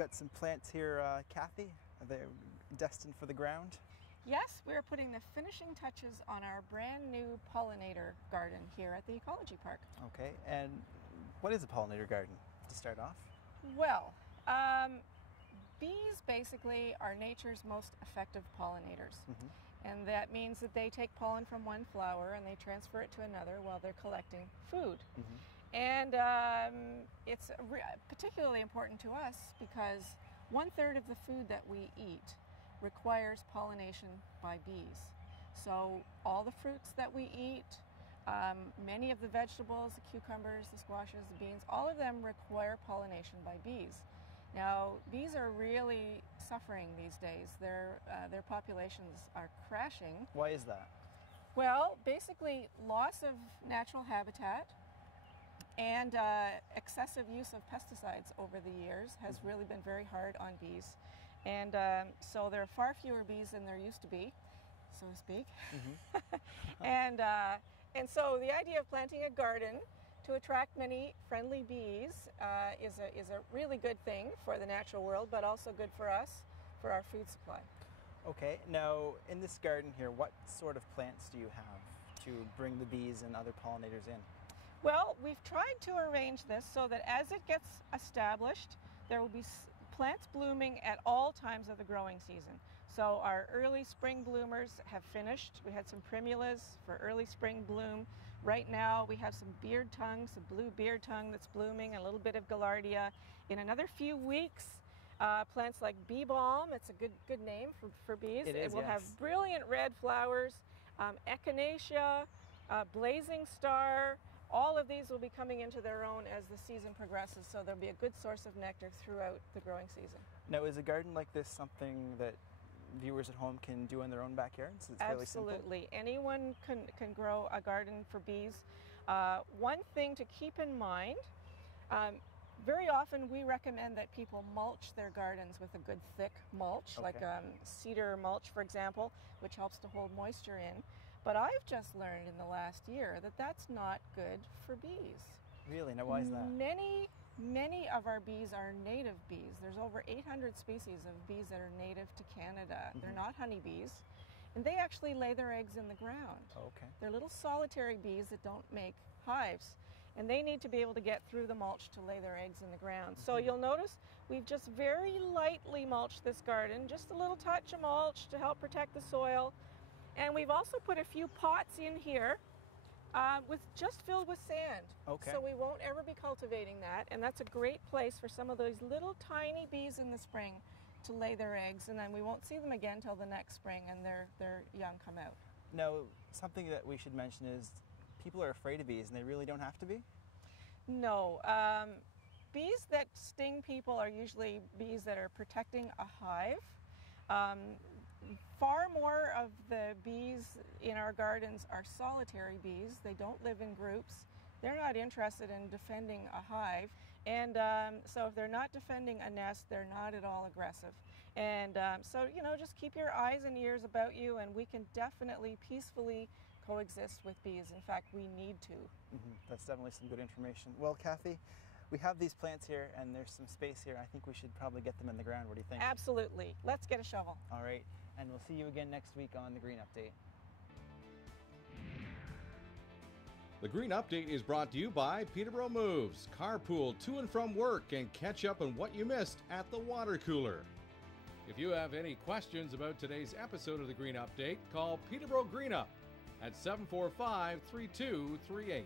got some plants here, Kathy. They're destined for the ground. Yes, we're putting the finishing touches on our brand new pollinator garden here at the Ecology Park. Okay, and what is a pollinator garden to start off? Well, bees basically are nature's most effective pollinators. And that means that they take pollen from one flower and they transfer it to another while they're collecting food. And it's particularly important to us because 1/3 of the food that we eat requires pollination by bees. So all the fruits that we eat, many of the vegetables, the cucumbers, the squashes, the beans, all of them require pollination by bees. Now, bees are really suffering these days. Their populations are crashing. Why is that? Well, basically loss of natural habitat and excessive use of pesticides over the years has really been very hard on bees. And so there are far fewer bees than there used to be, so to speak. And so the idea of planting a garden to attract many friendly bees is a really good thing for the natural world, but also good for us, for our food supply. Okay, now in this garden here, what sort of plants do you have to bring the bees and other pollinators in? Well, we've tried to arrange this so that as it gets established, there will be plants blooming at all times of the growing season. So our early spring bloomers have finished. We had some primulas for early spring bloom. Right now we have some beard tongue, some blue beard tongue that's blooming, a little bit of gaillardia. In another few weeks, plants like bee balm, it's a good name for bees. It will yes. have brilliant red flowers. Echinacea, blazing star, all of these will be coming into their own as the season progresses, so there'll be a good source of nectar throughout the growing season. Now, is a garden like this something that viewers at home can do in their own backyards? It's fairly simple. Absolutely. Anyone can grow a garden for bees. One thing to keep in mind, very often we recommend that people mulch their gardens with a good thick mulch, like cedar mulch, for example, which helps to hold moisture in. But I've just learned in the last year that that's not good for bees. Really? Now, why is that? Many of our bees are native bees. There's over 800 species of bees that are native to Canada. They're not honeybees, and they actually lay their eggs in the ground. Okay. They're little solitary bees that don't make hives, and they need to be able to get through the mulch to lay their eggs in the ground. So you'll notice we've just very lightly mulched this garden, just a little touch of mulch to help protect the soil. And we've also put a few pots in here just filled with sand. Okay. So we won't ever be cultivating that, and that's a great place for some of those little tiny bees in the spring to lay their eggs, and then we won't see them again till the next spring and their young come out. Now, something that we should mention is people are afraid of bees, and they really don't have to be? No. Bees that sting people are usually bees that are protecting a hive. Far more of the bees in our gardens are solitary bees. They don't live in groups. They're not interested in defending a hive. And so if they're not defending a nest, they're not at all aggressive. And so, you know, just keep your eyes and ears about you, and we can definitely peacefully coexist with bees. In fact, we need to. That's definitely some good information. Well, Kathy, we have these plants here, and there's some space here. I think we should probably get them in the ground. What do you think? Absolutely. Let's get a shovel. All right, and we'll see you again next week on The Green Update. The Green Update is brought to you by Peterborough Moves. Carpool to and from work and catch up on what you missed at the water cooler. If you have any questions about today's episode of The Green Update, call Peterborough Green Up at 745-3238.